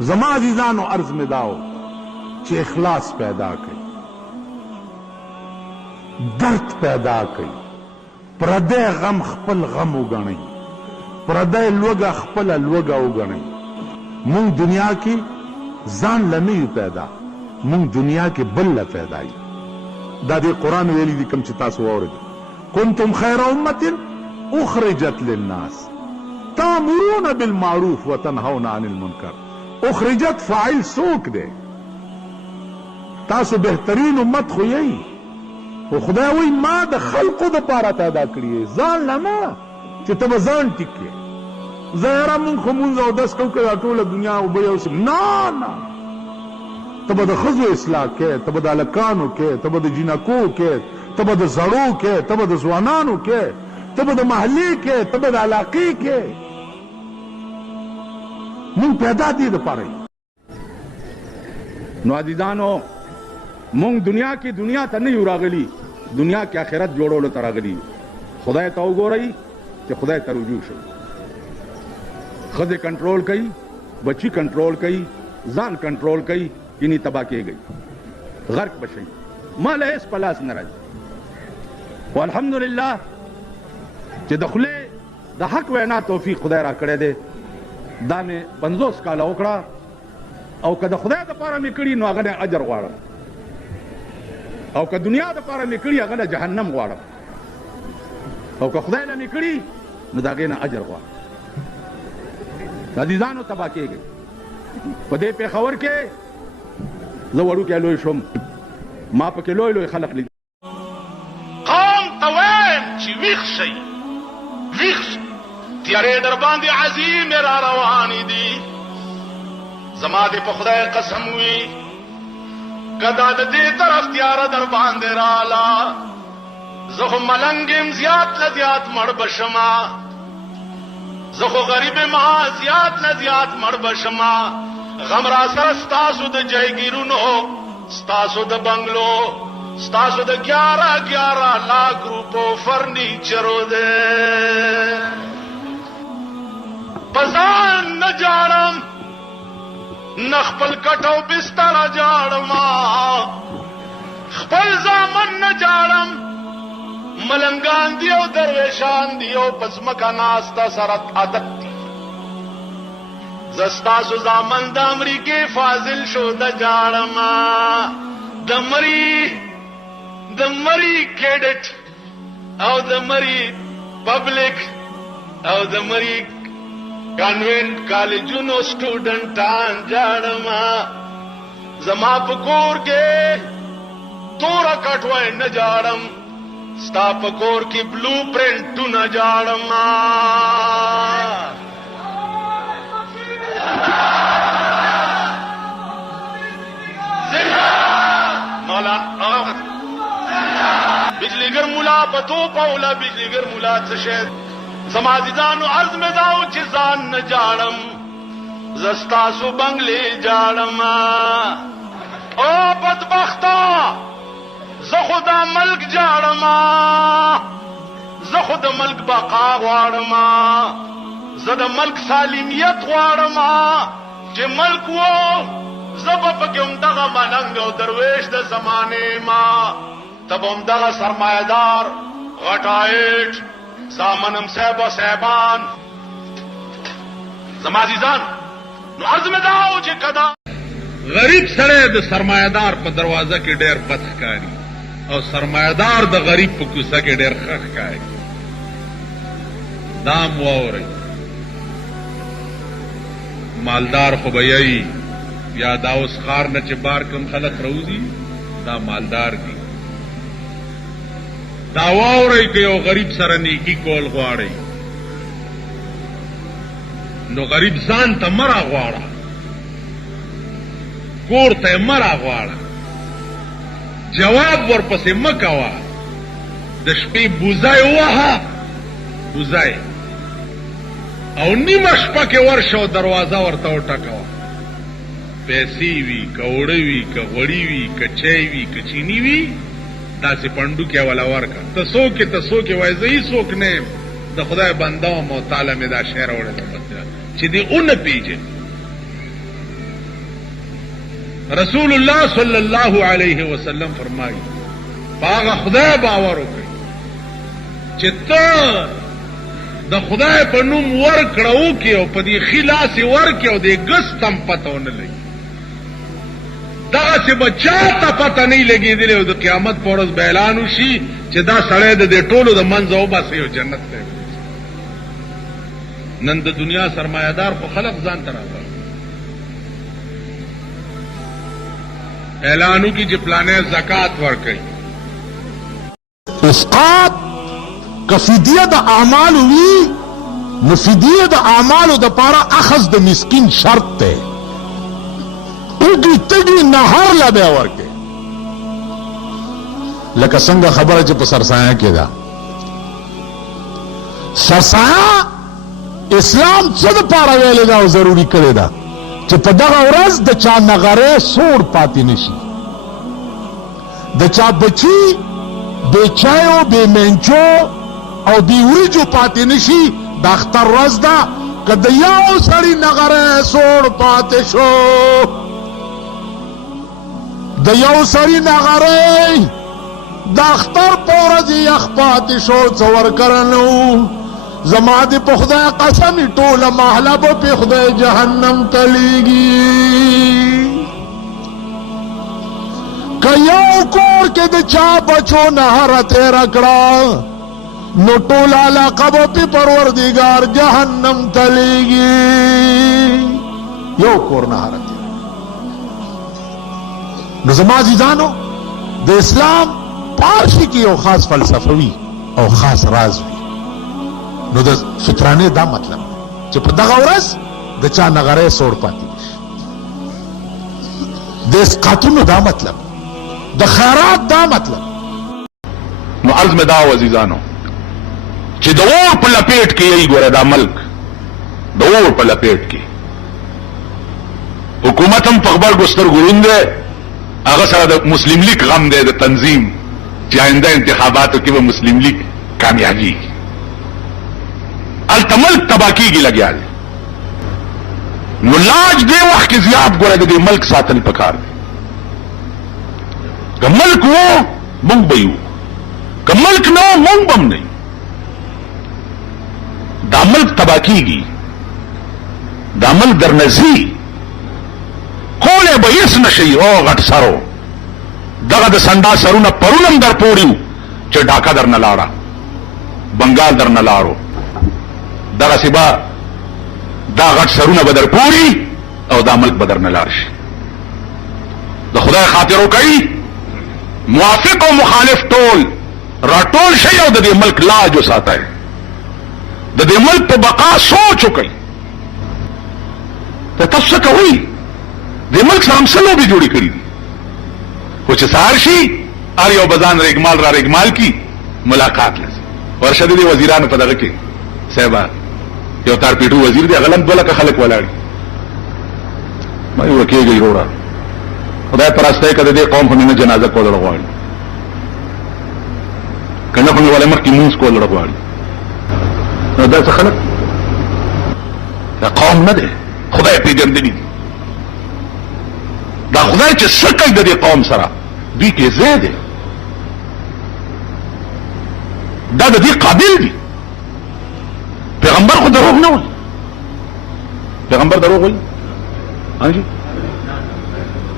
زما عزیزانو عرض میں داو چې اخلاص پیدا کړي، درد پیدا کړي، پردی غم خپل غم وګڼئ، پردی لوږه خپله لوږه وګڼئ. مونږ دنیا کې ځان له نه یو پیدا، مونږ دنیا کې بل له پیدا یو. دا دې قرآن ویلي دي کوم چې تاسو واورئ. کنتم خیر امة اخرجت للناس تامرون بالمعروف وتنهون عن المنکر. اخرجت فاعل څوک دی؟ تاسو بهترین امت خو یی، خو خدای وایي ما د خلقو دپاره پیدا کړي یې، ځان له نه چې ته به ځان ټیک کړې. زه یاره مونږ خو مونځ اودس کوو که دا ټوله دنیا اوبه یوسم. نه نه، ته به د ښځو اصلاح کې، ته به د هلکانو کې، ته به د جینکو کې، ته به د زړو کې، ته به د ځوانانو کې، ته به د محلې کې، ته به د علاقې کې. مونږ پیدا دې دپاره یو. نو عزیزانو، مونږ دنیا کې دنیا ته نه یو راغلي، دنیا کې آخرت جوړولو ته راغلي. خدای ته وګورئ چې خدای ته رجوع شئ. ښځې کنټرول کوي، بچی کنټرول کوي، ځان کنټرول کوي، یعنی تباه کېږئ، غرق بشئ. ما له هېڅ په لاس نه راځي. خو الحمدلله چې د خولې د حق وینا توفیق خدای را کړی دی. دا مې 50 کاله وکړه، او که د خدای دپاره مې کړي نو هغه نه اجر غواړم، او که دنیا دپاره مې کړي هغه نه جهنم غواړم، او که خدای نه مې کړي نو د هغې نه اجر غواړم. عزیزانو، تباه کېږئ. په دې پېښور کې زه وړوکی لوی شوم، ما پکې لوی لوی خلق لید. قوم ته وایم چې ویښ شئ، ویښ شئ، تیارې در باندې عظیمې را روانې دي. زما دې په خدای قسم وي که دا د دې طرف تیاره در باندې راله، زه خو ملنګ یم، زیات نه زیات مړ به شمه. زه خو غریب ما، زیات نه زیات مړ به شمه. غم را سره ستاسو د جایګیرونو، ستاسو د بنګلو، ستاسو د 11 لاک روپو فرنیچرو دی. په ځان نه جاړم، نه خپل کټ او بستره جاړما، خپل زامن نه جاړم. ملنګان دي او درویشان دي او په ځمکه ناسته سره عادت دي. زه ستاسو زامن د امریکې فاضل شو د جاړما، د مری کیډټ او د مری پبلک او د مری کانوینټ کالجونو سټوډنټان جاړما. زما په کور کې توره کټوای نه جاړم، ستا په کور کې بلو پرنټونه جاړما. بجلیګر مولا په توپ اوله، بجلیګر مولا څه شی؟ زما عزیزانو، عرض مې داو چې ځان نه جاړم، زه ستاسو بنګلې جاړم. او بدبخته، زه خو دا ملک جاړم، زه خو د ملک بقا غواړم، زه د ملک سالمیت غواړم. چې ملک وو زه به پکې همدغه ملنګ او درویش د زمانې ما، ته به همدغه سرمایهدار غټایټ زامنم صاحب و صاحبان. زما عزیزان، نو عرض مې دا و چې کدا غریب سړی د سرمایهدار په دروازه کې ډېر بد ښکاري، او سرمایهدار د غریب په کوڅه کې ډېر ښه ښکاري. دا م واورئ. مالدار خو به یی، یا دا اوس ښار نه چې بار کم خلک روزي، دا مالدار دي. دا واورئ که یو غریب سره نیکي کول غواړئ نو غریب ځان ته مه راغواړه، کور ته یې مه راغواړه، جواب ورپسې مه کوه. د شپې بوزی ووهه، بوزی، او نیمه شپه کې ورشه او دروازه ورته وټکوه. پیسې وي، که اوړه وي، که غوړي وي، که چای وي، که چینی وي، داسې پنډوکې وله ورکه. ته څوک یې؟ ته څوک یې؟ وایي زه هېڅوک نه یم، د خدای بنده وم او تاله مې دا شی راوړی دی چې دې ونه پېژني. رسول الله صلی الله علیه وسلم فرمایي پاغه خدای باور وکړي چې ته د خدای په نوم ورکړو کې او په دې خلاص ورکې او دې ګستم پته ونه لګي دغه چې بچا ته پته نه لګېدلې او د قیامت په ورځ به اعلان وشي چې دا سړی د دې ټولو د منځه وباسي او جنت ته نن د دنیا سرمایه‌دار خو خلق ځان ته راغلی اعلانو کی چې پلانې زکات ورکړي اسقاط کفیدیه د اعمال وی نو فدیه د اعمالو د پاره اخذ د مسکین شرط ته اګي تګي نهار لا به ورکه لکه څنګه خبره چې په سرسایه کې ده سرسایه اسلام څه د پاره ویل دا ضروری کړی دا چې په دغه ورځ د چا نغره سور پاتې نشي د چا بچي بے چایو بے منچو او بے وریجو پاتې نشي د اختر ورځ ده که د یو سړي نغره سور پاتې شو د یو سړي نغره د اختر په ورځ یخ پاتې شو څه ورکرنو زما دې په خدای قسم ټوله محله به په خدای جهنم تلیږي که یو کور کې د چا بچو نهره تېره کړه نو ټوله علاقه به په پروردګار جهنم تلیږي یو کور نهره تېره نو زما عزیزانو د اسلام پارشي کې یو خاص فلسفوي او خاص راز وي نو د فطرانه دا مطلب چې په دغه ورځ د چا نغره سوړ پاتې نشي د اسقاطونو دا مطلب د خیرات دا مطلب نو عرض میں دا عزیزانو چې د اور په لپیټ کې یې ګوره دا ملک د اور په لپیټ کې حکومت هم په خبر ګستر ګورون دی هغه سره د مسلم لیگ غم دی د تنظیم چې آینده انتخاباتو کې به مسلم لیگ کامیابی التملک تباکی کی لگیا دی نو لاج دے وقت کی زیاد گورے دے ملک ساتل پکار دی کہ ملک وہ منگ بیو کہ ملک نو منگ بم نہیں دا ملک تباکی گی دا ملک در نزی کولے بیس نشی او غٹ سرو دغا دا سنڈا سرونا پرونم در پوڑیو چه ڈاکا در نلارا بنگال در نلارو دغه سبا دا غټ سرونه بدر پوری او دا ملک بدر نلار شي د خدای خاطر وکړي موافق او مخالف ټول راټول شي او د دې ملک لاج وساتای د دې ملک په بقا سوچ وکړي ته تاسو کوي د ملک سره مسلو به جوړی کړی خو چې سار شي ار یو بزان رګمال را رګمال کی ملاقات لسی ورشد دي وزیرانو په دغه کې صاحب یو تار پیټو وزیر دی غلم دوله که خلق ولاړي ما یو کېږي وروړه خدای پرسته کده دې قوم په نه جنازه کول غواړي کنه په ولې مخکې مونږ کول غواړي نو دا څه خلق دا قوم نه دی خدای پیژندلی دی دا خدای چې سکل د دې قوم سره دوی کې زیاده دا د دې قابل دی پیغمبر خود دروغ نه وي پیغمبر دروغ وي هانجی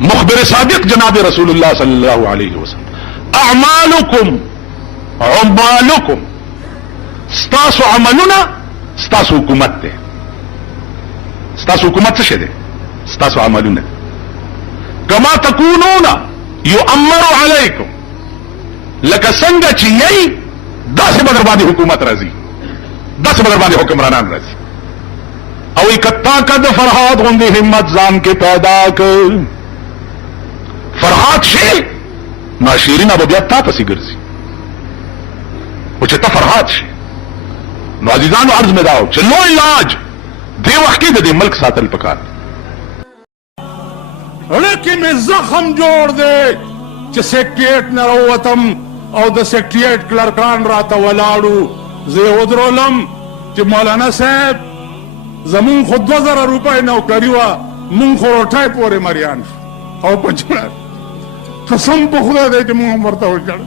مخبر صادق جناب رسول الله صلی الله علیه وسلم اعمالکم عمالکم ستاسو عملنا ستاسو حکومت ده ستاسو حکومت څه شه ده ستاسو عملونه کما تکونون یؤمر علیکم لکه څنګه چې یې داسې بدر باندې حکومت راځي دس بدر باندې حکمرانان راځي او اکتا کد فرحات غوندې همت ځان کې پیدا کړ فرحات شي ناشرین ابو بیا تا پسې ګرځي او چې ته فرحات شي نو عزیزانو عرض مې داو چې نو علاج دی وخت کې د ملک ساتل پکار لیکن زخم جوړ دی چې سیکریټ نه راوتم او د سیکریټ کلرکان راته ولاړو زه ودرولم چې مولانا صاحب زمون خو 2000 روپۍ نوکری وه مونږ خو روټۍ پورې مریان شو او پچړه قسم په خدای دې چې موږ ورته وکړ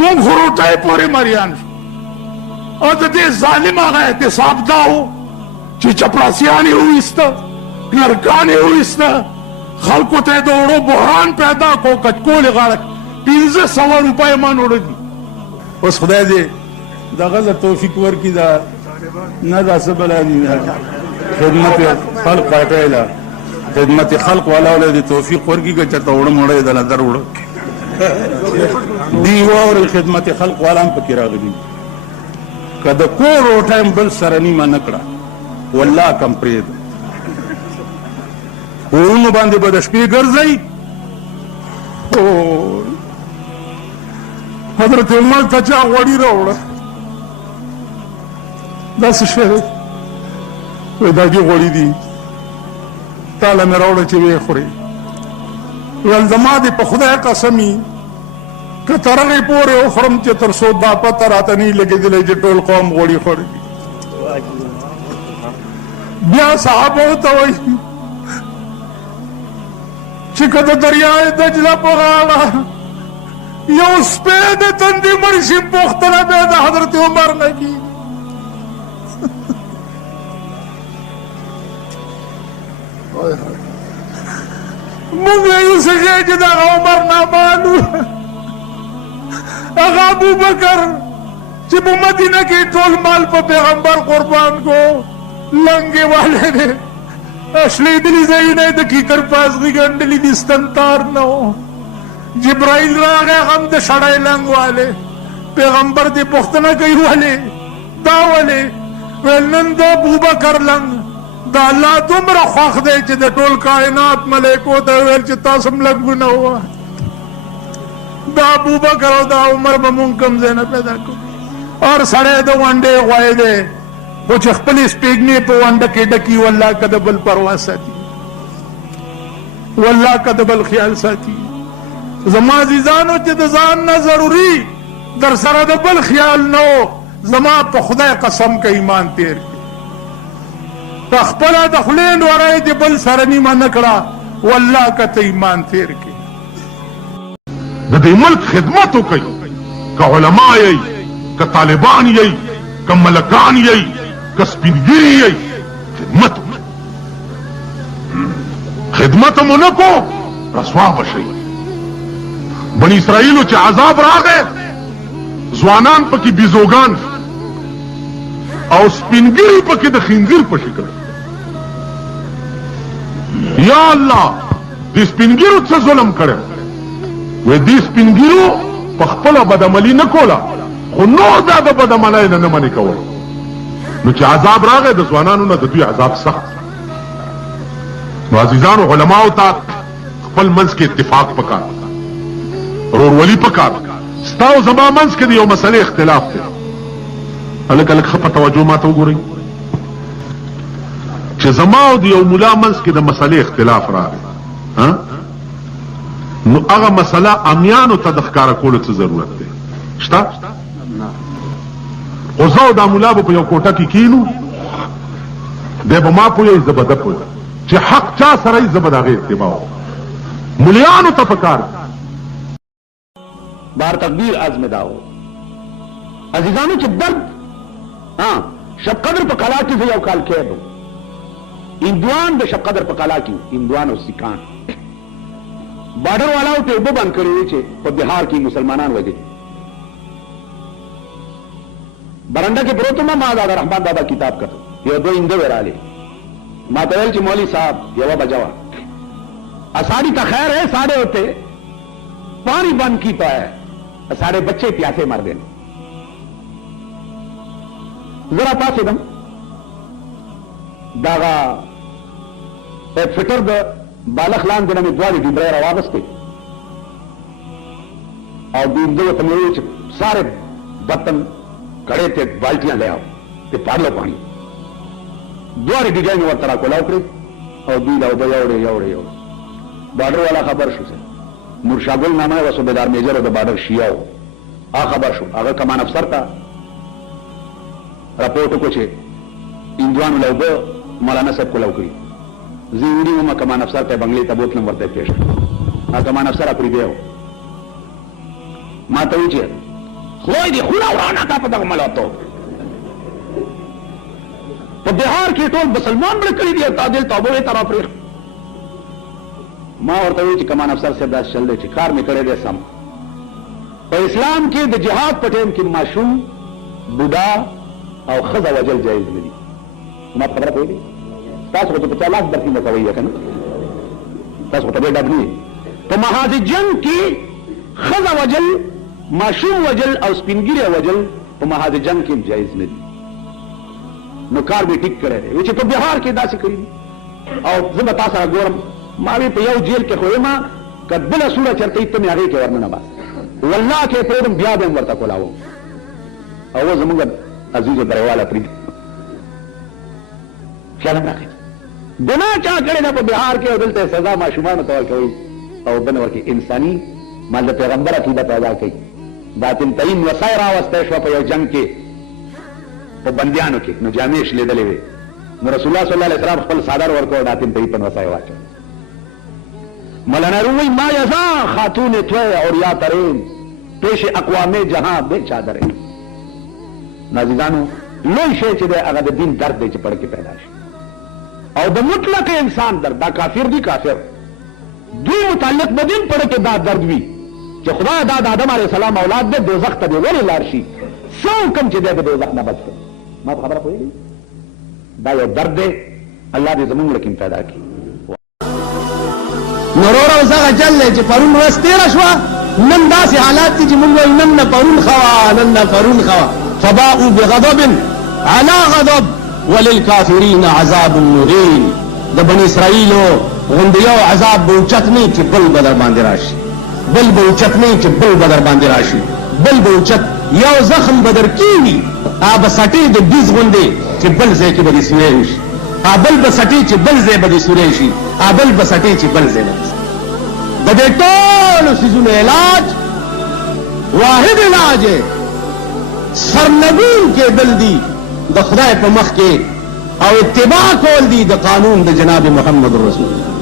موږ غروټای پورې مریان شو او د دې ظالم هغه احتساب دا و چې چپړاسیان یې وویسته کلرکان یې وویسته خلکو ته د وړو بحران پیدا کو کچکول غاړه 1500 روپۍ مان وړي اوس خدای دې دغه له توفیق ورکړي دا نه دا څه بلا دي خدمت خلق پټایلا خدمت خلق والا ولې توفیق ورکړي چې چرته وړو مړې د نظر وړو دی اور خدمت خلق والا هم پکې راغلي کله کور او ټایم بل سره نیمه نکړه والله کم پرید ورونو باندې به د شپې ګرځئ او حضرت عمر ته چا غوړي راوړه دا څه شی دی وایي دا دې غوړي دي تاله مې راوړه چې ویې خورې ویل زما دې په خدای قسمي که تر هغې پورې وخورم چې تر څو دا پته راته نه وي لګېدلی چې ټول قوم غوړي خوړي بیا صحابه ورته وایي چې که د دریای دجله په غاړه یو سپی د تندې مړ شي پوښتنه بیا د حضرت عمر نه کېږي موږ یو څه شی چې دغه عمر نامانو هغه ابوبکر چې په مدینه کې ټول مال په پیغمبر قربان کو لنګې والے دی اشلیدلي ځایونه د کیکر پازغي ګنډلي دي ستنتار نه و جبرائیل راغی هم د شړی لنګ والے پیغمبر دې پوښتنه کوي ولې دا ولې ویل نن د ابوبکر لنګ دا الله دومره خوښ دی چې د ټول کائنات ملایکو ته ویل چې تاسو هم لنګونه ووه دا ابوبکر او دا عمر به مونږ کوم ځای نه پیدا کړو اور سړی د ونډې غوی دی خو چې خپلې سپېږمې په ونډه کې ډکي والله که د بل پروا ساتي والله که د بل خیال ساتي زما عزیزانو چې د ځان نه ضروري در سره د بل خیال نه و زما په خدای قسم که ایمان تیر کړي که خپله د خولې نوری د بل سره نیمه نه کړه والله که ته ایمان تیر کړي د دې ملک خدمت وکړئ که علما یئ که طالبان یئ که ملکان یئ که سپینګیري یئ خدمت خدمت مو نه کو رسوا بشئ بني اسرائیلو چې عذاب راغی ځوانان پکې بیزوګان او سپینګیري پکې د خنزیر په شکل یا الله دې سپینګیرو څه ظلم کړی وې دې سپینګیرو په خپله بدعملي نه کوله خو نور دا د بدعملۍ نه منې کول نو چې عذاب راغی د ځوانانو نه د دوی عذاب سخت نو عزیزانو علماو ته خپل منځ کې اتفاق پکار رورولي پکار ستا او زما منځ کې د یو مسلې اختلاف دی هلک هلک ښه په توجه ماته وګورئ چې زما او د یو ملا منځ کې د مسلې اختلاف راغی نو هغه مسله امیانو ته د ښکاره کولو څه ضرورت دی شته خو زه او دا ملا به په یو کوټه کې کینو دی به ما پوهوي زه به ده پوهوم چې حق چا سره یي زه به د هغې اتباع وکړم ملیانو ته پکار بار تقدیر آزمدا ہو عزیزانو چې درد شب قدر په کلا کې زه یو کال کې دو اندوان د شب قدر په کلا کې اندوان او سکان بارډر والاو ته اوبه بند کړی وي چې په بهار کې مسلمانان وځي برنده کې پروت ما دادا رحمان دادا کتاب کړ یو دو انده وراله ما ته ویل چې مولوی صاحب یو بجاوا اساڑی کا خیر ہے ساڑے ہوتے پانی بند کیتا ہے ساڑے بچے پیاسے مر گئے ذرا پاس دم داغا فٹر د بالخ لان دنه می دواړي ډیبره راوغسته او دې ته مې چې سارے بطن کڑے ته بالټیاں لے آو ته پارلو پانی دواړي ډیګای نو ورته راکولاو کړی او دې لا وبیا یو بارډر والا خبر شو سه مرشاګل نامه و صوبیدار میجر د بارډر شیاو خبر شو هغه کمان افسر تا راپورټ کو چې اندوانو لوبه مولانا صاحب کولاو کړی زیوری وما کمان افسر ته بنگلې ته بوتلم ورته پیش کمان افسر اپری دیو ما ته وچی خدای دې خونه ورانه کا په دغه ملاتو په بهار کې ټول مسلمان مړ کړی دی تعدیل توبه طرف ریخ ما ورته وی چې کمان افسر صاحب دا چل دی چې کار مې کړی دی سم په اسلام کې د جهاد په ټیم کې ماشوم بوډا او ښځه وجل جایز نه دي ما خبره پوهېږئ تاسو خو په 4 لاکھ برخې نه کوئ که نه تاسو خو ته ډېر ډاډ نه په محاذ جنګ کې ښځه وجل ماشوم وجل او سپینګیری وجل په محاذ جنګ کې جایز نه دي نو کار به ټیک کړی دی چې په بهار کې داسې کړي دي او زه به تا سره ګورم ما وی په یو جیل کې خو یم که بله سوړه چېرته ته مې هغې کې ورننه باسه والله کې پرېږدم بیا به م ورته کولاوم او زموږ عزیزو درېواله پرېږدي خیال هم راخېږي ګناه چا کړې ده په بهار کې او دلته سزا ماشومانو ته ورکوئ او بل ورکې انساني مال د پیغمبر عقیده پیدا کوي دا تنتین وسای راوستی شوه په یو جنګ کې په بندیانو کې نو جامې شلېدلې وې نو رسول الله صلی الله علیه وسلم خپل څادر ورکړ دا تنتین په وسای واچو مولانا روی ما یزا خاتون توئے اور یا ترین پیش اقوام جہاں بے چادریں نازیزانو لوی شی چې دی هغه د دین درد دی چې پړ کې پیدا شي او د مطلق انسان درد دا کافر دی کافر دوی متعلق د دین پړ کې دا درد وي چې خدای دا د آدم علیه السلام اولاد دی دوزخ ته دی ولې لاړ شي څه حکم چې دی د دوزخ نه بچ کړي ما خبره پوهېږئ دا یو درد دی الله دې زموږ لکیم پیدا کړي نورو زغه جل چې پرون ورځ تېره شوه نن داسې حالات دي چې موږ وایو نن نه پرون خوا نن نه پرون خوا فباءوا بغضب على غضب وللكافرين عذاب مهين د بني اسرائیلو غوندې یو عذاب به اوچت نه چې بل به در باندې راشي بل به اوچت نه چې بل به در باندې راشي بل به اوچت یو زخم به در کېږي به سټې د بیز غوندې چې بل ځای کې به دې سوری وشي بل به سټې چې بل ځای به دې سوری شي بل به سټې چې بل ځای به د دې ټولو څیزونو علاج واحد علاج دی سرنگون کېدل دي د خدای په مخ کې او اتباع کول دي د قانون د جناب محمد رسول الله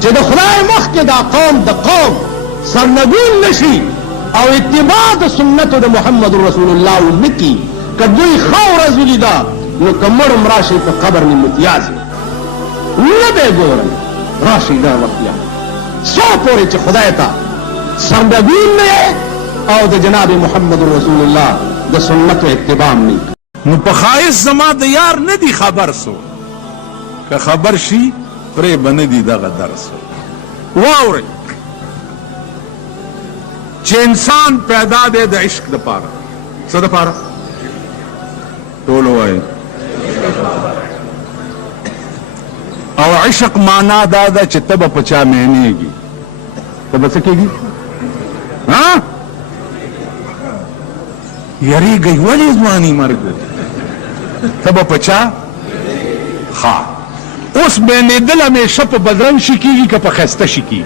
چې د خدای مخ کې دا قوم د قوم سرنگون نشي او اتباع د سنتو د محمد رسول الله ونکي که دوی ښه ورځ ولیده نو که مړم راشي په قبر مې متیاز نه به ګورم راشي دا وخت یا څو پورې چې خدای ته سرنگون نه او د جناب محمد رسول الله د سنتو اتباع نه نو په خایس زما د یار نه دی خبر سو که خبر شي پرې به نه دی دغه درس واورئ چې انسان پیدا دی د عشق دپاره څه دپاره ټول وایي او عشق معنا دا ده چې ته به په چا مینېږي ته به څه کېږي یریږئ ولې ځواني مرګ ته به په چا ښه اوس مینېدل همیشه په بدرنګ شي کېږي که په ښایسته شي کېږي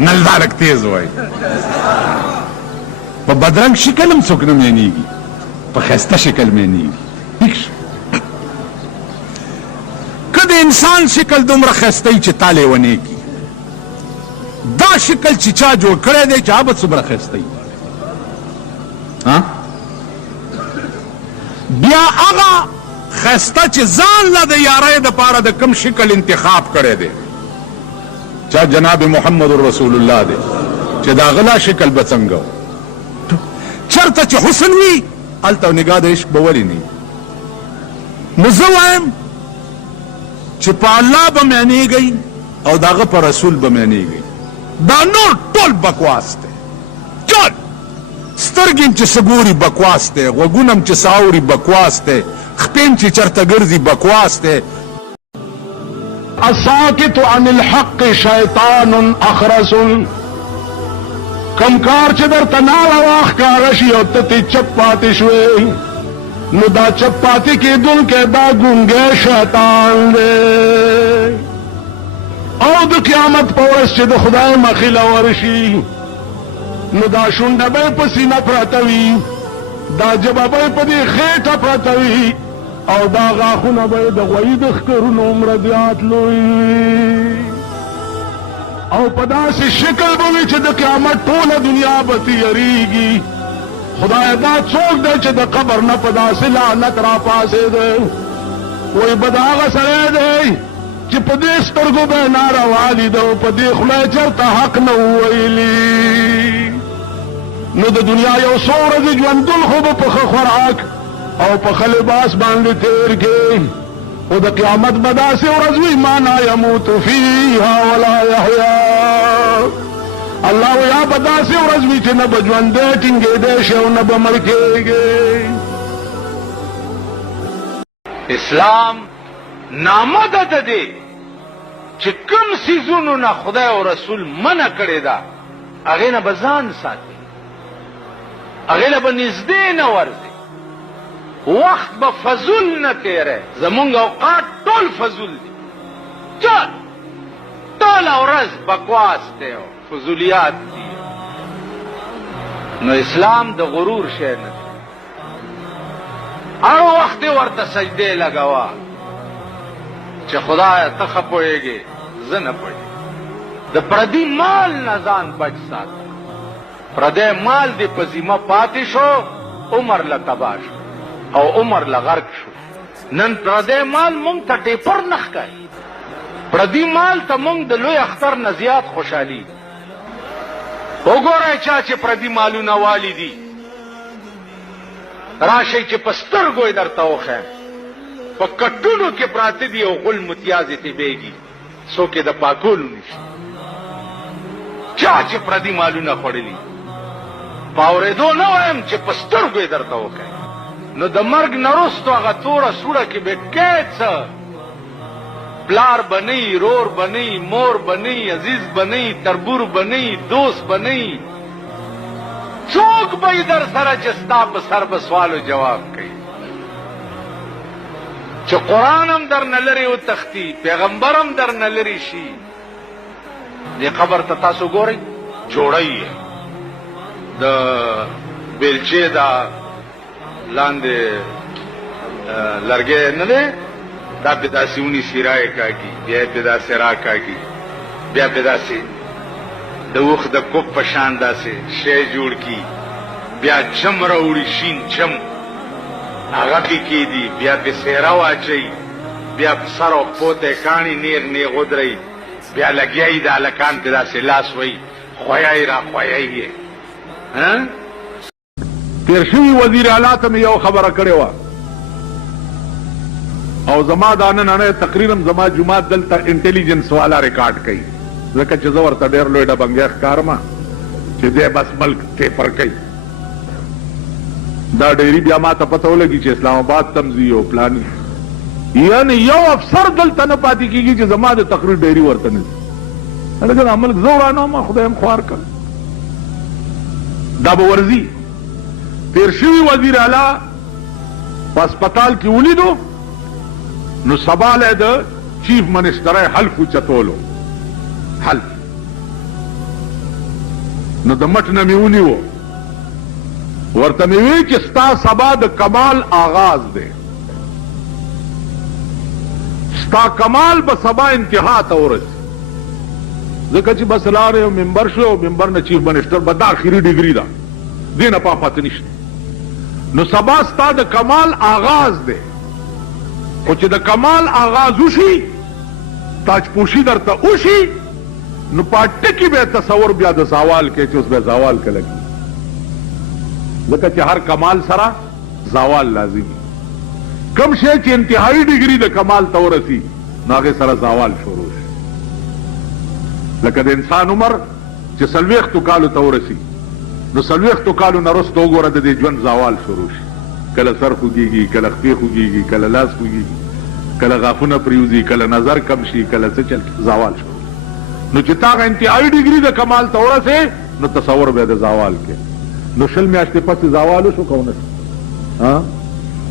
نلدا لږ تیز وایي په بدرنګ شکل هم څوک نه مینېږي په ښایسته شکل مینېږي ټیک شو که د انسان شکل دومره ښایسته وي چې تا لیونی کړي دا شکل چې چا جوړ کړی دی چې هغه به څومره ښایسته وي بیا هغه ښایسته چې ځان له د یارۍ دپاره د کوم شکل انتخاب کړی دی چا جناب محمد رسول الله دی چې د هغه لا شکل به څنګه و چېرته چې حسن وي هلته نګاه د عشق به ولې نه وي نو زه وایم چې په الله به معنېږئ او د هغه په رسول به معنېږئ دا نور ټول بکواس دی ټول سترګې چې څه ګوري بکواس دی غوږونه چې څه اوري بکواس دی خپې چې چېرته ګرځي بکواس دی الساکت عن الحق شیطان اخرس کم کار چې درته ناله واښکاره شي او ته ترې چپ پاتې شوې نو دا چپ پاتې کېدونکی دا ګونګی شیطان دی او د قیامت په ورځ چې د خدای مخې له ورشي نو دا شونډه به یې په سینه پرته وي دا جبه به یې په دې خېټه پرته وي او دا غاښونه به د غویي د ښکرونو عمره زیات لوی وي او په داسې شکل به وي چې د قیامت ټوله دنیا به تیریږي. خدای دا څوک دی چې د قبر نه په داسې لعنت را پاسېدی؟ وایي به د هغه سړی دی چې په دې سترګو به یې ناروا لیده او په دې خوله یې چېرته حق نه وویلي. نو د دنیا یو څو ورځې ژوندون خو به په ښه خوراک او په ښه لباس باندې تېر کړي، خو د قیامت به داسې ورځ وي ما لا یموت فیها ولا یحیا. الله ویا به داسې ورځ وي چې نه به ژوندی ټینګېدی شي او نه به مړ کېږي. اسلام نامه ده د دې چې کوم څیزونو نه خدای او رسول منع کړې ده هغې نه به ځان ساتي، هغې له به نږدې نه ورځي، وخت به فضول نه تیری. زمونږ اوقات ټول فضول دي، ټوله ورځ بکواس دی او فضولیات دي. نو اسلام د غرور شی نه دی. هر وخت ورته سجدې لګوه چې خدایه ته ښه پوهېږې زه نه پوهېږم. د پردي مال نه ځان بچ ساته. پردی مال دې په ذمه پاتې شو، عمر له تباه شو او عمر له غرق شو. نن پردی مال مونږ ته ټیپر نه ښکاري، پردي مال ته مونږ د لوی اختر نه زیات خوشحالي. وګورئ چا چې پردي مالونه والي دي، راشئ چې په سترګو یې درته وښیم، په کټونو کې پراته دي او غل متیازې تېبېږي، څوک یې د پاکولو نشي. چا چې پردي مالونه خوړلي په اورېدو نه وایم چې په سترګو یې درته وښیم. نو د مرګ نه وروستو هغه توره سوړه کې به کې څه؟ پلار به نه، رور به نه، مور به نه، عزیز به نه، تربور به نه، دوست به نه. څوک به یې در سره چې ستا په سر به سوال و جواب کوي؟ چې قرآن هم در نه لرې وتښتي، پیغمبر هم در نه لرې شي. دې قبر ته تاسو ګورئ، جوړی د بیلچې دا لاندې لرګی نه دی، دا پې داسې ونیسي را یې کاږي، بیا یې پې داسې را کاږي، بیا پې داسې د اوښ د کوب په شان داسې شی جوړ کي، بیا چم راوړي، شین چم هغه پې کېدي، بیا پې سیره واچوي، بیا په سر او پښو ته یې کاڼي نیغ نیغ ودروي، بیا لګیا یي د هلکان پې داسې لاس وهي، خویی را خویی یې. تیر شوي وزیر اعلی ته مې یو خبره کړې وه او زما دا نننی تقریرم زما جومات دلته انټیلیجنس والا ریکارډ کوي، ځکه چې زه ورته ډېر لوی ډبنګی ښکارم چې دی بس ملک ټیپر کوي. دا ډیري بیا ما ته پته ولګي چې اسلام آباد تمځي او پلاني، یعنې یو افسر دلته نه پاتې کېږي چې زما د تقریر ډیري ورته نه ځي. هلکه دا ملک زه ورانوم، خدای هم خوار کړ. دا به ورځي. تیر شوي وزیر اعلی په اسپتال کې ولیدو، نو سبا له د چیف منسټر حلف اوچتولو، حلف. نو د مټ نه مې ونیوه، ورته مې وی چې ستا سبا د کمال آغاز دی، ستا کمال به سبا انتها ته ورسي، ځکه چې بس لاړې او ممبر شو او ممبر نه چیف منسټر به دا اخري ډیګري ده، دې نه پاته نشته. نو سبا ستا د کمال آغاز دی، خو چې د کمال آغاز وشي، تاج پوشي درته وشي، نو په ټکي به تصور بیا د زوال کې چې اوس به زوال کې لګي، ځکه چې هر کمال سره زوال لازمي. کم شی چې انتهایی ډیګري د کمال ته ورسي، نو هغې سره زوال شروع شي. لکه د انسان عمر چې 40 کالو ته ورسي، نو 40 کالو نه وروسته وګوره د دې ژوند زوال شروع شي. کله سر خوږېږي، کله خپې خوږېږي، کله لاس خوږېږي، کله غاښونه پریوځي، کله نظر کم شي، کله څه چل زوال شروع. نو چې تا هغه انتهایی ډیګري د کمال ته ورسې، نو تصور بیا د زوال کې. نو 20 میاشتې پسې زوال وشو که ونه شو؟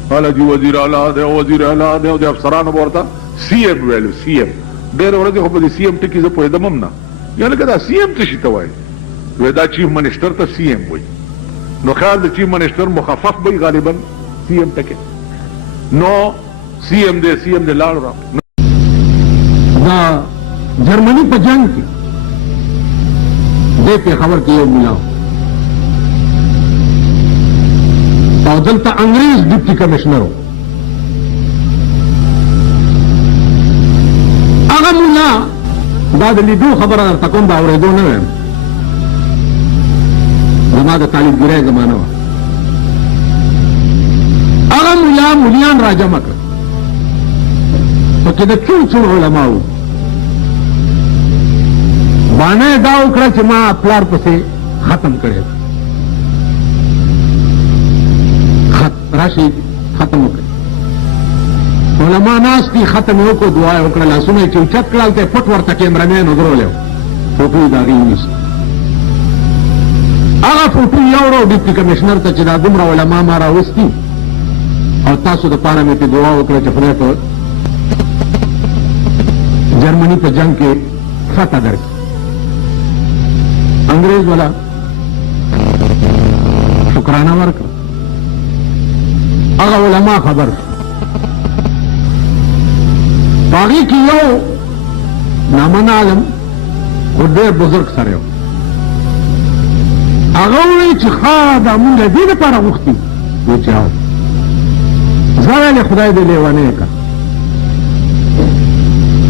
حالاجي وزیر اعلی دی، وزیر اعلی دی، او د افسرانو به ورته سی ایم ویلو. سی ایم ډېرې ورځې خو په دې سی ایم ټکي زه پوهېدم هم نه، یعنې که دا سی ایم څه شي ته وایي؟ وایي دا چیف منسټر ته سی ایم وایي. نو خیال د چیف منسټر مخفف به غالبا سی ایم ټکي. نو سی ایم دې لاړ را دا جرمنی په جنگ کې دې پېښور کې یو ملا او دلته انګریز ډیپټي کمشنر هغه ملا دا د لیدو خبره درته کوم دا اورېدو نه ویم زما د طالبګرۍ زمانه وه هغه مولیان راجمع کړ پکې د څو علما وو باندې دا وکړه چې ما پلار پسې ختم کړی راشي ختم وکړي علما ناس دي ختم یې وکړو دعا یې وکړه لاسونه یې چې اوچت کړل ته پټ ورته کیمرامین ودرولی و فوټو یې د هغې ونیسه هغه فوټو یې وړو ډیپټي کمشنر ته چې دا دومره علما ما راوستي او تاسو د پاره مې پې دعا وکړه چې خدای په جرمني په جنگ کې فتح درکړي انګریز والا شکرانه ورکړه هغه علما خبر باغی کې یو نامن عالم خو ډېر بزرګ سره و هغه وایي چې ښه دا مونږ د دې دپاره غوښتي وایي چې زه ویلې خدای دې لیونی کړه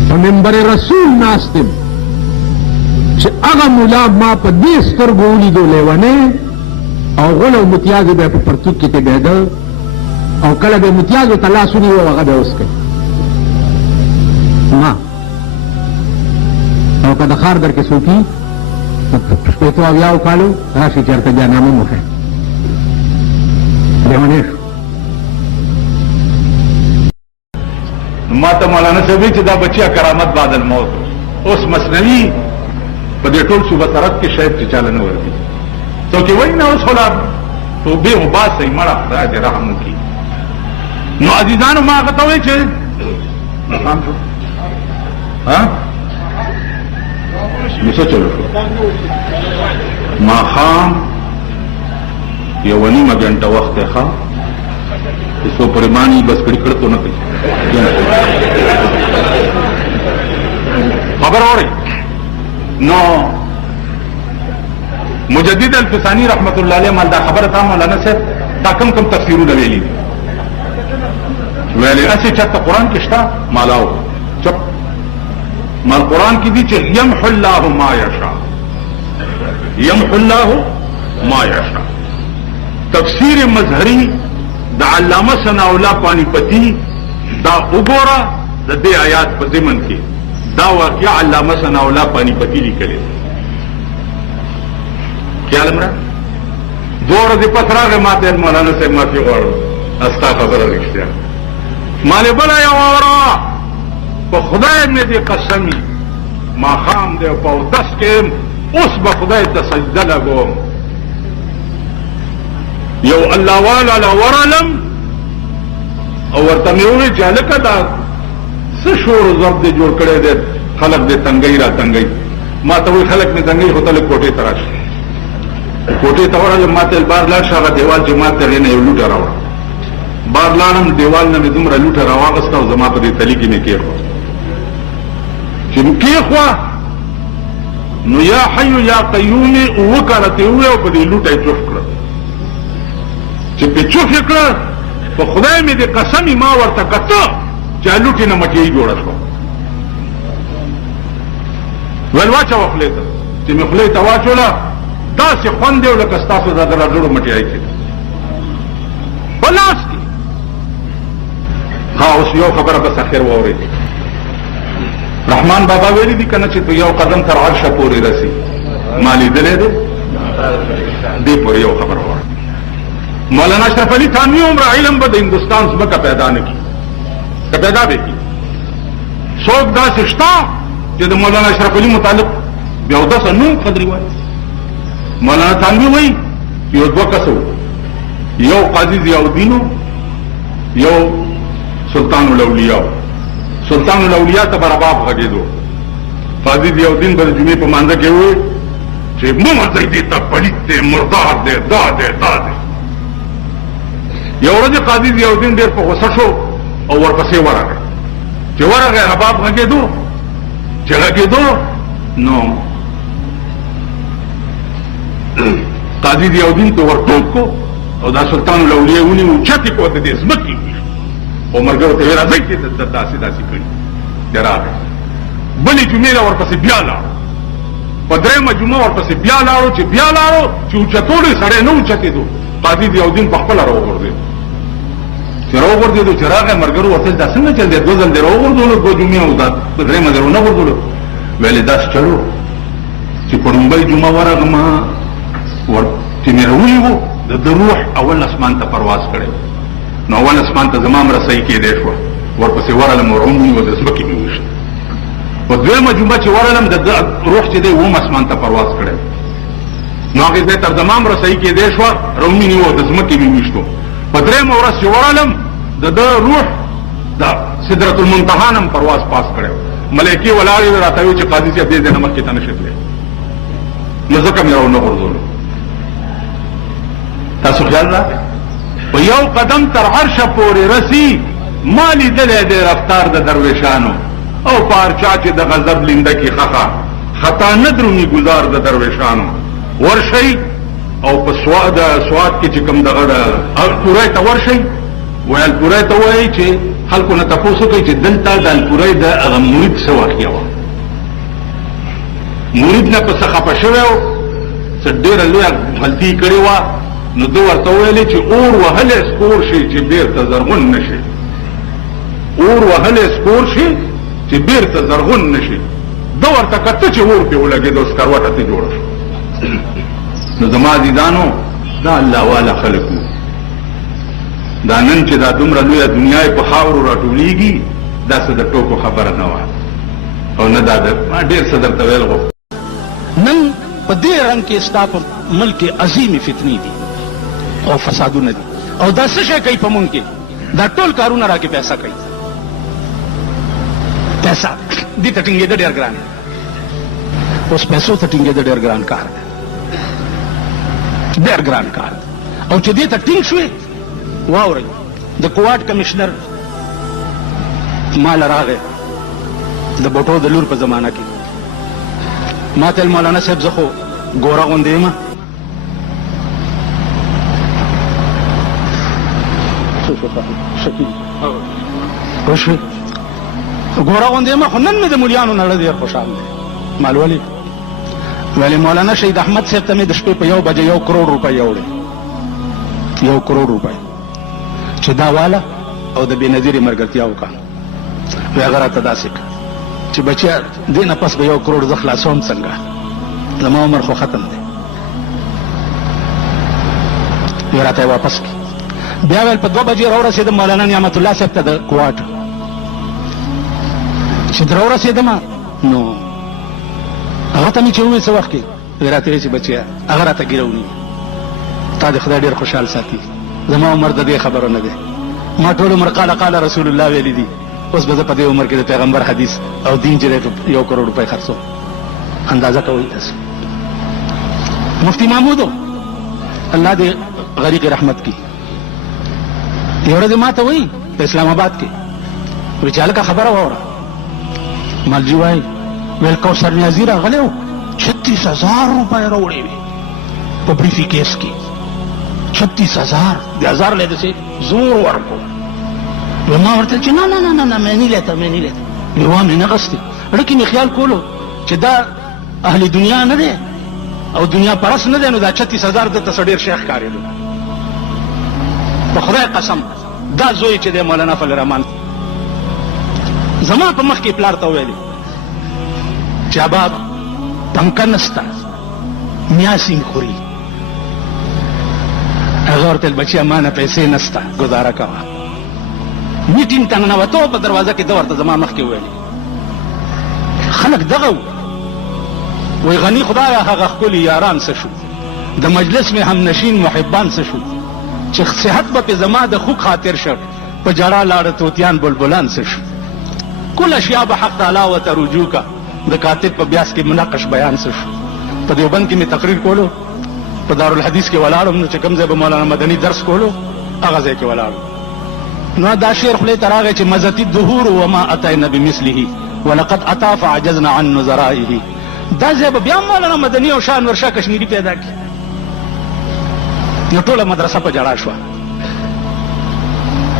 په منبر رسول ناست یم چې هغه ملا ما په دې سترګو ولیدو لیونی او غول او متیازې به یې په پرتوګ کې تېبېده او کله به متیازو ته لاس ونیو هغه به اوس کوي ما او که د ښار در کې څوک وي شپېتو اویاو کالو راشي چېرته بیا نامه مو ښیي لیونی شو ما ته مولانا صاحب چې دا بچیا کرامت بعد الموت اوس مصنوي په دې ټول صوبه سرحد کې شاید چې چاله نه ورځي څوک یې وایي نه اوس خو لا توبې وباسئ مړه خدای دې رحم وکړي نو عزیزانو ما هغه ته وایي چې نو څه چلو شو ماښام یوه نیمه ګنټه وخت دی ښه څو پرېماني بس کړي کړتو نه کوي خبر اورئ نو مجدد الفسانی رحمت الله علیه مال دا خبره تا مولانا صاحب دا کم تفسیرونه ویلي ویلې اسې چېرته قرآن کې شته مالاو چپ مال قرآن کې دي چې یمحو الله ما یشاء یمحو الله ما یشاء تفسیر مظهری د علامه ثناءالله پانیپتی دا وګوره د دې آیات په ضمن کې دا واقعا علامه ثناءالله پانیپتی لیکلی خیال مرا دو ورځې پس راغی ما ته مولانا صاحب معافي غواړم استا خبره رښتیا مالې بله یو اوره په خدای مې دې قسمي ماښام دی او په اودس کې اوس به خدای ته سجده لګوم یو الله والا لا ورلم او ورته مې وویل چې هلکه دا څه شور و ضرب دې جوړ کړی دی خلک دې تنګۍ را تنګۍ ما ته وایي خلک مې تنګۍ خو ته لږ کوټې ته راشي کوټې ته ورغلم ما ته بار لاړ شه هغه دیوال چې ما ته هغې نه یو لوټه راوړه بار لاړم دیوال نه مې دومره لوټه راواغسته او زما په دې تلي کې مې کېښوه چې مې کېښوه نو یا حیو یا قیوم یې اووه کاله ته یې وویل او په دې لوټه یې چوف کړه چې پې چوف یې کړه په خدای مې دې قسمي ما ورته کته چې لوټې نه مټۍ جوړه شوه ویل واچوه خولې ته چې مې خولې ته واچوله داسې خوند دی لکه ستاسو دا د راډړو مټیای کې په لاس کې ها اوس یو خبره بس اخر واورېدې رحمان بابا ویلي دي که نه چې په یو قدم تر عرشه پورې رسي ما لیدلی دی دې پورې یو خبره واورئ مولانا اشرف علي تھانوي عمره علم به د هندوستان ځمکه پیدا نه کړي که پیدا به کړي څوک داسې شته چې د مولانا اشرف علي متعلق بیا اودسه نوم قدري وایي مولانا تھانوي وایي یو دوه کسه یو قاضي ضیاء الدین یو سلطان الاولیاء سلطان الاولیاء ته به رباب غږېدو قاضي ضیاء الدین به د جمعې په مانځه کې وویل چې مه ورځئ دې ته پلیت دی مردار دی دا دی دا دی یو ورځ قاضي ضیاء الدین ډېر په غوسه شو او ورپسې ورغی. چې ورغی رباب غږېدو، چې غږېدو نو قاضي ضیاءالدین ته ورټوپ کو او دا سلطان الاولیاء ونیو، چتې کو د دې ځمکې ویشت او ملګرو ته ویې راځئ چې داسې داسې کړي. دی راغی. بلې جمعې له ورپسې بیا لاړو، په درېیمه جمعه ورپسې بیا لاړو، چې بیا لاړو چې اوچتوړی سړی نه اوچتېدو. قاضي ضیاءالدین په خپله راوغورځېدو. چې راوغورځېدو چې راغی ملګرو ورته دا څنګه چل دی؟ 2 ځل دې راوغورځولو، 2 جمعې او دا په درېیمه دې ونه غورځولو. ویلې داسې چلو چې په لومبۍ جمعه ورغلم چې مې راولي وو د روح اول اسمان ته پرواز کړی، نو اول اسمان ته زما هم رسۍ کېدی شوه، ورپسې ورغلم ورونیو د ځمکې مې وویشت. په دویمه جمعه چې ورغلم د روح چې دی اوم اسمان ته پرواز کړی، نو هغې ځای تر زما هم رسۍ کېدی شوه، راونیو د ځمکې مې وویشتو. په درېیمه ورځ چې ورغلم د ده روح د سدرة المنتهی نه هم پرواز پاس کړی. ملایکې ولاړې وې راته ویې چې قاضي صاحب دې ځای نه مخکې ته نه شي تللی، نو ځکه مې راونه غورځولو. تاسو خیال راغی؟ په یو قدم تر عرشه پورې رسی، ما لیدلی دی رفتار د درویشانو او په هر چا چې د غضب لینده کې خخه خطا نه درومي ګزار د درویشانو. ورشئ او په سواد کې چې کوم دغه الپورۍ ته ورشئ، وایي الپورۍ ته وایي چې خلکو نه تپوس وکړئ چې دلته د الپورۍ د هغه مرید څه واقعه وه. مرید نه په څه خفه شوی و، څه ډېره لویه غلطي کړې وه، نو ده ورته ویلې چې اور وهلی سکور شي چې بیرته زرغون نه شي. اور وهلی سکور شي چې بیرته زرغون نه شي. ده ورته کته چې اور پې ولګېدو سکروټه ترې جوړه شو. نو زما عزیزانو دا الله والا خلک وو. دا نن چې دا دومره لویه دنیا یې په خاورو راټولېږي، دا څه د ټوکو خبره نه وه او نه دا ما ډېر څه درته ویل غوښت. نن په دې رنګ کې ستا په ملک کې عظیمې فتنې دي او فسادونه دي، او دا څه شی کوي په مونږ کې؟ دا ټول کارونه راکې پیسه کوي. پیسه دې ته ټینګېده ډېر ګران، اوس پیسو ته ټینګېده ډېر ګران کار دی، ډېر ګران کار دی. او چې دې ته ټینګ شوې، واورئ د کوواټ کمشنر مال راغی د بوټو د لور په زمانه کې. ما ته مولانا صاحب زه خو ګوره غوندې یم، پوه شوې، ګوره غوندې یم، خو نن مې د ملیانو نه ډېر خوشحال دی. مال ولې؟ ویلې مولانا شهید احمد صاحب ته مې د شپې په 1 بجې 1 کروڑ روپۍ یوړې، 1 کروڑ روپۍ چې دا واله او د بېنظیرې ملګرتیا وکړه. وی هغه راته داسې کړه چې بچیا دې نه پس به 1 کروڑ زه خلاصوم څنګه؟ زما عمر خو ختم دی. وی راته یې واپس کړي. بیا ویل په 2 بجې راورسېدم مولانا نعمت الله صاحب ته د کوواټ. چې در راورسېدم نو هغه ته مې چې وویل څه وخت کې؟ وی راته ویل چې بچیا هغه راته ګیره ونیو، تا دې خدای ډېر خوشحال ساتي، زما عمر د دې خبره نه دی. ما ټول عمر قال قال رسول الله ویلي دي، اوس به زه په دې عمر کې د پیغمبر حدیث او دین چې 1 کروڑ روپۍ خرڅوم. اندازه کوئ تاسو. مفتی محمودو الله دې غریق رحمت کی، یو ورځ ما ته وایي په اسلام آباد کې، وایي چې هلکه خبره واوره. مالجي وایي ویل کوثر نیازي راغلی و، 36,000 روپۍ راوړې وې په بریفي کیس کې. 36,000 د 1000 له دسې زور ورکو. ما ورته چې نه نه نه نه مې نه لیته مې نه لیته، ویوا مې نه غستې. اړکې مې خیال کولو چې دا اهل دنیا نه دی او دنیا پرست نه دی، نو دا 36,000 دته څه ډېر شیخ ښکارېدو. په خدای قسم دا زوی چې دی مولانا فضل الرحمن زما په مخ کې پلار ته ویلې چې ابا تمکه نسته، میاسې مې خوري. هغه ورته ویل بچیا ما نه پیسې نسته، ګزاره کوه. میټینګ ته ننوتو په دروازه کې ده ورته زما مخکې وویلې. خلک دغه و، وایي غني خدایه هغه ښکلي یاران څه شو، د مجلس مې همنشین محبان څه شو، چې صحت به پې زما د خوږ خاطر شو، په جړا لاړه طوطیان بلبلان څه شو. کل اشیا به حق تعالی و ترجو کا، د کاتب په بیاس کې مناقش بیان څه شو. په دیوبند کې مې تقریر کولو، په دارالحدیث کې ولاړم، نو چې کوم ځای به مولانا مدني درس کولو هغه ځای کې ولاړم. نو دا شعر خلی تراغه چې مزتی الدهور وما اتینا بمثله ولقد اتا فعجزنا عن نظرائه. دا ځای به بیا مولانا مدني او شاه انور شاه کشمیری پیدا کړي. نو ټوله مدرسه په جړا شوه.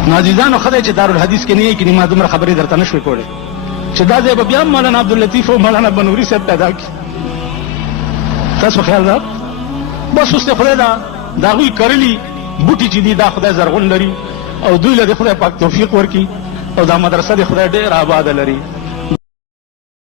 نو عزیزانو خدای چې دارالحدیث کې نه کړي ما دومره خبرې درته نه شوې کولی چې دا ځای به بیا مولانا عبداللطیف او مولانا بنوري صاحب پیدا کړي. تاسو خیال را بس اوس ته خدای د هغوی کرلي بوټي چې دي دا خدای زرغون لري او دوی له خدای پاک توفیق ورکړي او دا مدرسه د خدای ډېر آباده لري.